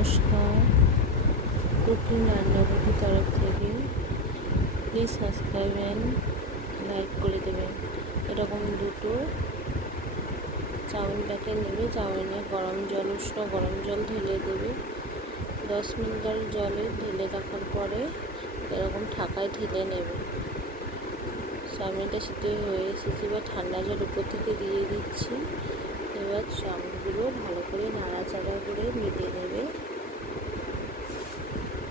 নমস্কার, কুকিং রান্নাবাটির তরফ থেকে প্লিজ সাবস্ক্রাইব অ্যান্ড লাইক করে দেবেন। এরকম দুটো চাউমিন প্যাকেট নেবে। চাউমিনে উষ্ণ গরম জল ঢেলে দেবে। 10 মিনিট জলে ঢেলে রাখার পরে এরকম ঢাকায় ঢেলে নেবে। চাউমিনটা সিদ্ধ হয়ে এসেছে, এবার ঠান্ডা জল উপর থেকে দিয়ে দিচ্ছি। এবার চাউমিনগুলো ভালো করে নাড়াচাড়া করে মিটে নেবে,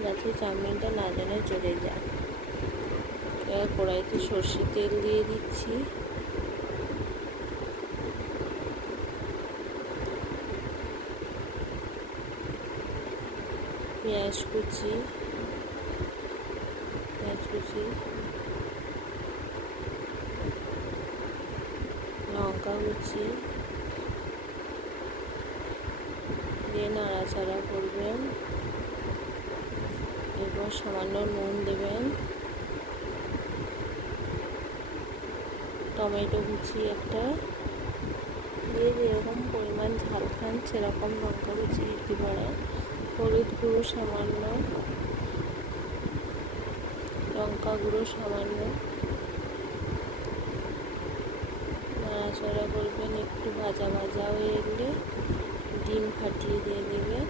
যাতে চাউমিনটা না যেন জ্বলে যায়। এবার কড়াইতে সর্ষের তেল দিয়ে দিচ্ছি। পেঁয়াজ কুচি, লঙ্কা কুচি দিয়ে নাড়াচাড়া করবেন। এরপর সামান্য নুন দেবেন, টমেটো কুচি একটা দিয়ে যেরকম পরিমাণ ঝাল খান সেরকম লঙ্কা কুচি দিতে পারেন। হলুদ গুঁড়ো সামান্য, লঙ্কা গুঁড়ো সামান্য, নাড়াচাড়া করবেন। একটু ভাজা ভাজা হয়ে গেলে ডিম ফাটিয়ে দিয়ে দেবেন।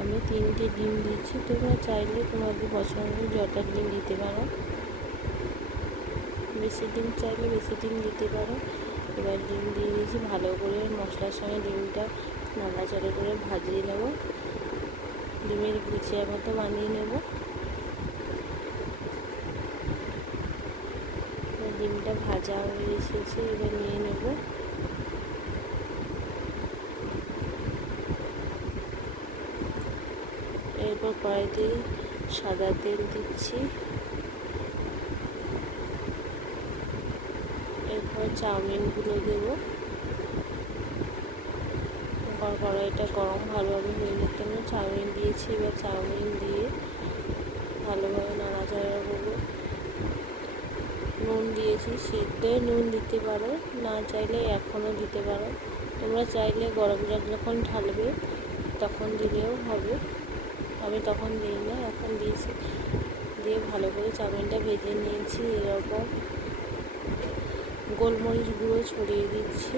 আমি 3টে ডিম দিচ্ছি, তোমরা চাইলে তোমাদের পছন্দ যটা ডিম দিতে পারো। বেশি ডিম চাইলে বেশি ডিম দিতে পারো। এবার ডিম দিয়ে দিয়েছি, ভালো করে মশলার সঙ্গে ডিমটা নাড়াচাড়া করে ভাজিয়ে নেব। ডিমের ভুজিয়ার মতো বানিয়ে নেব। ডিমটা ভাজা হয়ে এসেছে, এবার নিয়ে নেব। এরপর কড়াইতে সাদা তেল দিচ্ছি। এরপর চাউমিনগুলো দেবো। কড়াইটা গরম ভালোভাবে হয়ে যেতে হবে। চাউমিন দিয়েছি, এবার চাউমিন দিয়ে ভালোভাবে নাড়াচাড়া করবো। নুন দিয়েছি, সেদ্ধ নুন দিতে পারো, না চাইলে এখনও দিতে পারো। তোমরা চাইলে গরম জল যখন ঢালবে তখন দিলেও হবে। আমি তখন দিই না, এখন দিয়েছি। দিয়ে ভালো করে চাউমিনটা ভেজে নিয়েছি। এরকম গোলমরিচ গুঁড়ো ছড়িয়ে দিচ্ছি,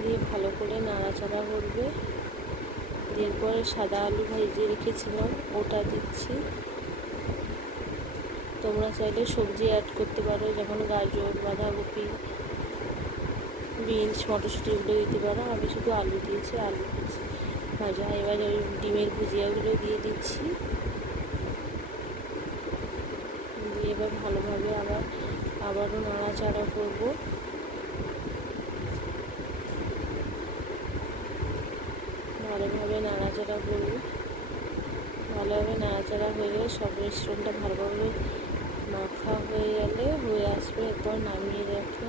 দিয়ে ভালো করে নাড়াচাড়া করবে। এরপরে সাদা আলু ভেজে রেখেছিলাম, ওটা দিচ্ছি। তোমরা চাইলে সবজি অ্যাড করতে পারো, যেমন গাজর, বাঁধাকপি, বিনস, মটরশুঁটি এগুলো দিতে পারো। আমি শুধু আলু দিয়েছি, আলু ভাজা। এবার ওই ডিমের ভুজিয়াগুলো দিয়ে দিচ্ছি। দিয়ে এবার ভালোভাবে আবারও নাড়াচাড়া করবো। ভালোভাবে নাড়াচাড়া করবো। ভালোভাবে নাড়াচাড়া হয়ে গেলে সব মিশ্রণটা ভালোভাবে মাখা হয়ে আসবে। এরপর নামিয়ে রেখে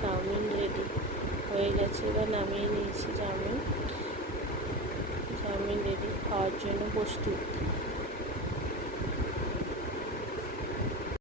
চাউমিন রেডি হয়ে গেছে। এবার নামিয়ে নিয়েছি চাউমিন রেডি, খাওয়ার জন্য প্রস্তুত।